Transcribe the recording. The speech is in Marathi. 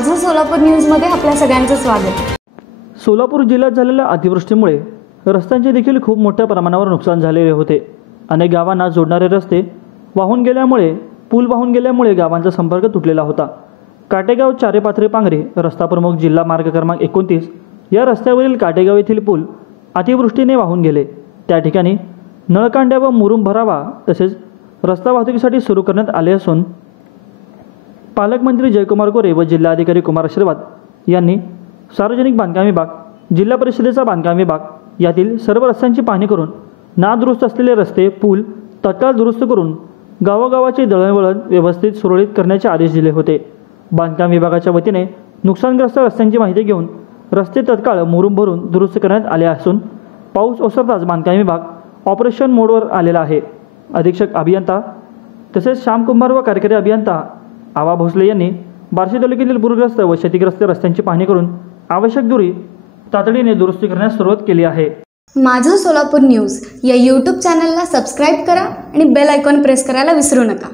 माझं सोलापूर न्यूजमध्ये आपल्या सगळ्यांचं स्वागत। सोलापूर जिल्ह्यात झालेल्या अतिवृष्टीमुळे रस्त्यांचे देखील खूप मोठ्या प्रमाणावर नुकसान झालेले होते। अनेक गावांना जोडणारे रस्ते वाहून गेल्यामुळे पूल वाहून गेल्यामुळे गावांचा संपर्क तुटलेला होता। काटेगाव चारेपाथरे पांगरे रस्ता प्रमुख जिल्हा मार्ग क्रमांक 29 या रस्त्यावरील काटेगाव येथील पूल अतिवृष्टीने वाहून गेले। त्या ठिकाणी नळकांड्या व मुरुम भरावा तसेच रस्ता वाहतुकीसाठी सुरू करण्यात आले असून पालकमंत्री जयकुमार गोरे व जिल्हाधिकारी कुमार आशीर्वाद यांनी सार्वजनिक बांधकाम विभाग, जिल्हा परिषदेचा बांधकाम विभाग यातील सर्व रस्त्यांची पाहणी करून नादुरुस्त असलेले रस्ते पूल तत्काळ दुरुस्त करून गावागावाचे दळणवळण व्यवस्थित सुरळीत करण्याचे आदेश दिले होते। बांधकाम विभागाच्या वतीने नुकसानग्रस्त रस्त्यांची माहिती घेऊन रस्ते तत्काळ मुरुम भरून दुरुस्त करण्यात आले असून पाऊस ओसरताच बांधकाम विभाग ऑपरेशन मोडवर आलेला आहे। अधीक्षक अभियंता तसेच श्यामकुमार व कार्यकारी अभियंता आवा भोसले यांनी बार्शी तालुक्यातील पूरग्रस्त व क्षतिग्रस्त रस्त्यांची पाहणी करून आवश्यक दुरी तातडीने दुरुस्ती करण्यास सुरुवात केली आहे। माझं सोलापूर न्यूज या यूट्यूब चॅनलला सबस्क्राईब करा आणि बेल आयकॉन प्रेस करायला विसरू नका।